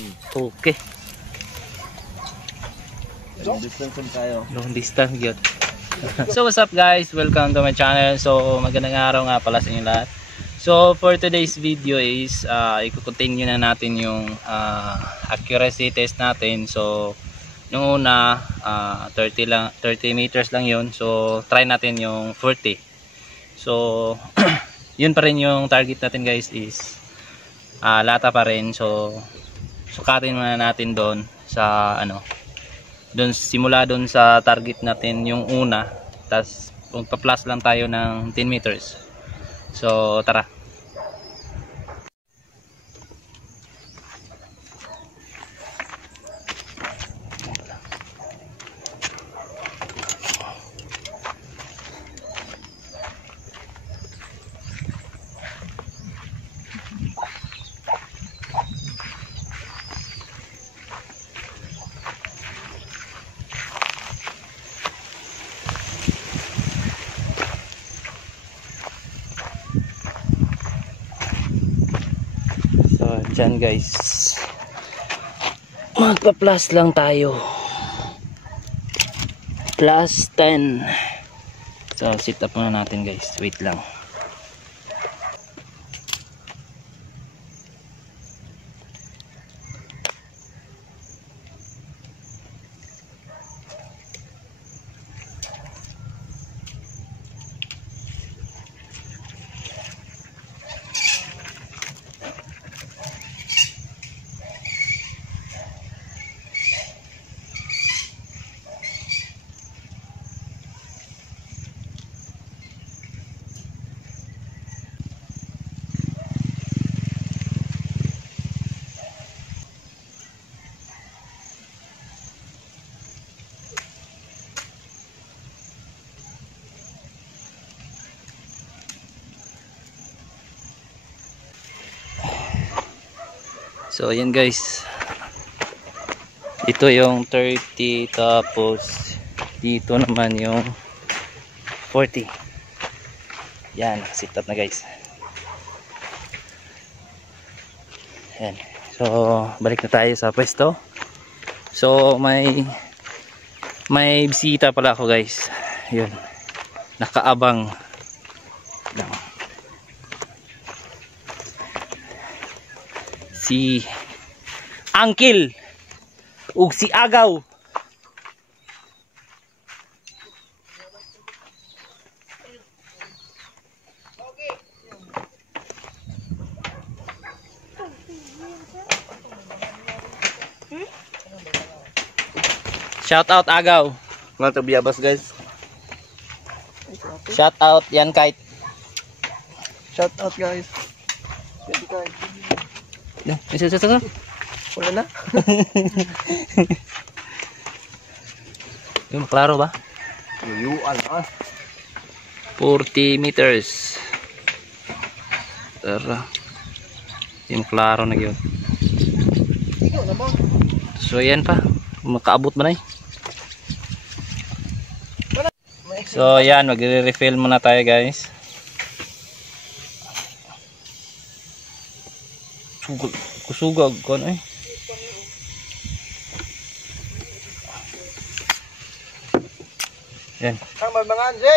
Okay. Long distance tayo. Long distance yun. So what's up guys? Welcome to my channel. So magandang araw nga pala sa inyo lahat. So for today's video is i-continue na natin yung accuracy test natin. So nung una 30 meters lang yun. So try natin yung 40. So yun pa rin yung target natin guys is lata pa rin. So sukatin muna natin doon sa doon, simula doon sa target natin yung una, tas magpa-plus lang tayo ng 10 meters. So tara. Dyan guys, magpa-plus lang tayo, plus 10. So sit up muna natin guys, wait lang. So ayan guys, ito yung 30, tapos dito naman yung 40. Yan, sit up na guys. Yan. So balik na tayo sa pwesto. So may bisita pala ako guys. Yun, nakaabang lang. Si Uncle ug si Agaw. Shout out Agaw. Mga tabiyabas guys. Shout out yan Kite. Shout out guys. Yan Kite. Isa. Wala na. Yung klaro ba? Luyuan 40 meters. Tara. Yung klaro na yun. So yan pa. Makaabot ba na eh. So yan, magre-refill muna tayo guys. Kusugag kon eh. Yan. Ang magmangan si.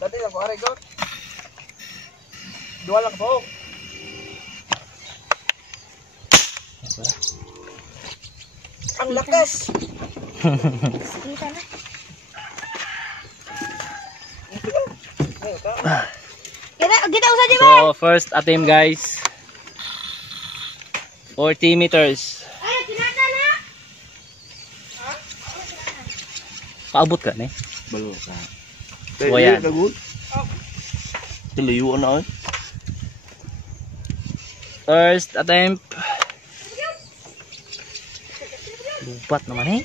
Dati lang ko ari go. Dua lang po. Ang lakas. Kita usah aja, So first attempt guys, 40 meters. Paabot ka na eh. Balo ka. So yan. Luyuan na. First attempt. Lubat naman eh.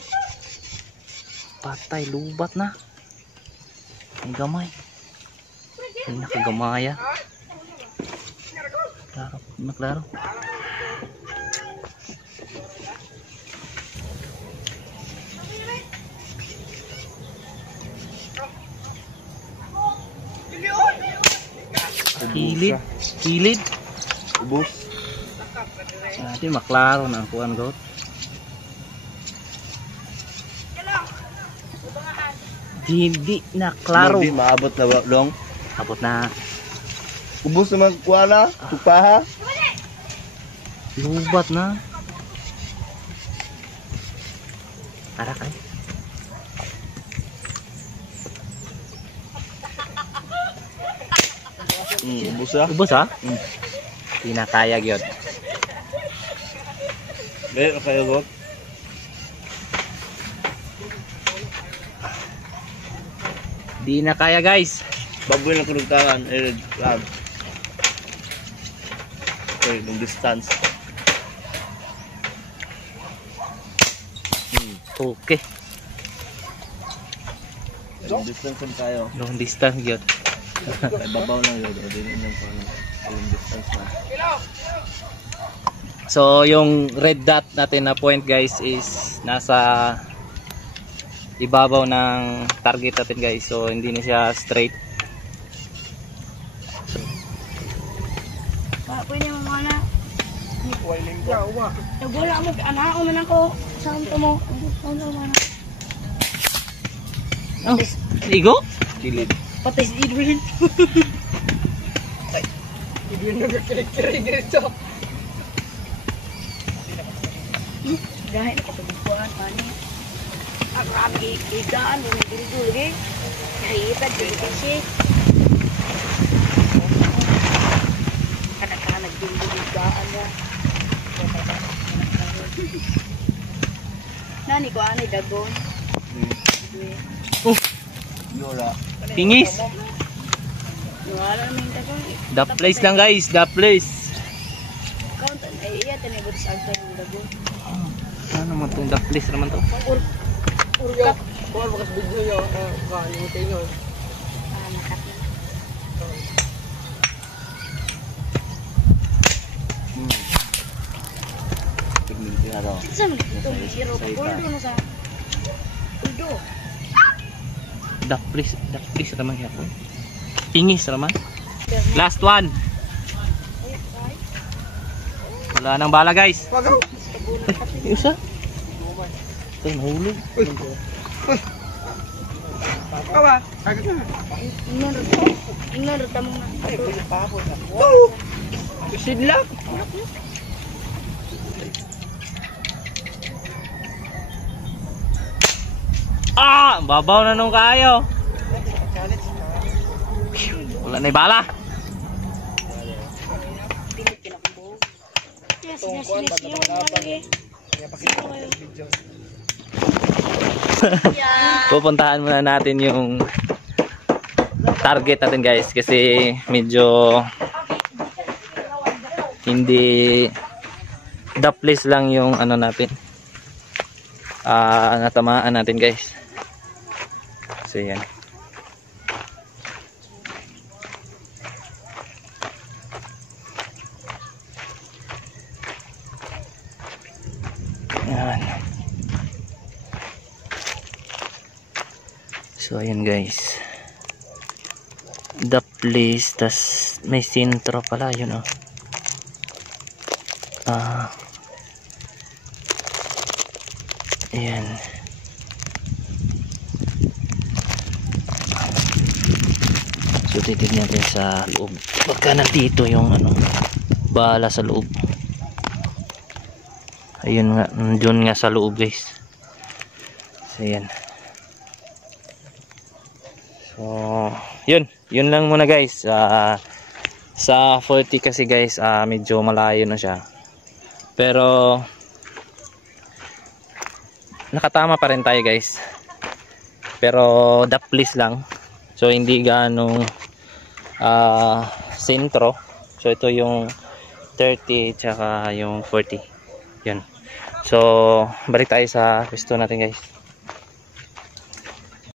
Patay, lubat na. Ang gamay. Ang nakagamaya. Klaro, maklaro. Hilid. Hilid. Ubos. Ati maklaro na ang kuan goat. Hindi na klaro. Hindi maabot na long. Abot na. Ubus naman kuha na. Tupaha. Lubat na. Tara kay. Ubus na. Ubos ha? Hindi na kaya gyud. Meron kayo goat. Di na kaya guys. Baboy ng kurugtangan. Lang. Okay, ng distance. Okay. Long distance lang tayo. Long distance gyud. Ay babaw lang yun. O din yung long distance na. So yung red dot natin na point guys is nasa ibabaw ng target natin guys. So hindi na siya straight. Pwede mo mana. Nagwala mo, anao man ako. Saan to mo? Ano mana? Oh, igo? Kilid. Patay si Edwin. Edwin nagkikirig dito. Dahil nakapagbukuhan pa niya. Ang rami igaan, yung dulu-dulu eh. Kahitad, kasi. Kanak-kanak dulu-dulu igaan niya. Nani ko anay dagon. Yola. Pingis. Wala naman yung dagon. The place lang guys, the place. Kauntan, ay iya, tanibot sa agta yung dagon. Ano naman itong the place naman to? Urkat. Kuha mo kasi video nyo. Kalimutin nyo. Nakat na. Tignan na daw. Saan mo ito? Hero. Puldo na sa. Puldo. The place naman siya po. Pingis naman. Last one. Wala nang bala guys. Pagaw! Yung isa? Ito, nahulog. Kawa! Agad na. Ingnan rata mo na. Ay, pwede pa ako. Sidlak! Ah! Babaw na nung kayo. Wala na yung bala. Yes, yung malagi. Pupuntahan muna natin yung target natin guys kasi medyo hindi the place lang yung ano natin natamaan natin guys. So yan. Yan. So ayun guys. The place, tas may sintro pala yun oh. Ayan. So titignan natin sa loob. Baka nandito yung ano, bala sa loob. Ayun nga, nandun nga sa loob guys. So ayan. So yun lang muna guys. Sa 40 kasi guys, medyo malayo na siya. Pero nakatama pa rin tayo guys. Pero the place lang. So hindi ganong sentro. So ito yung 30 tsaka yung 40. Yun. So balik tayo sa pwesto natin guys.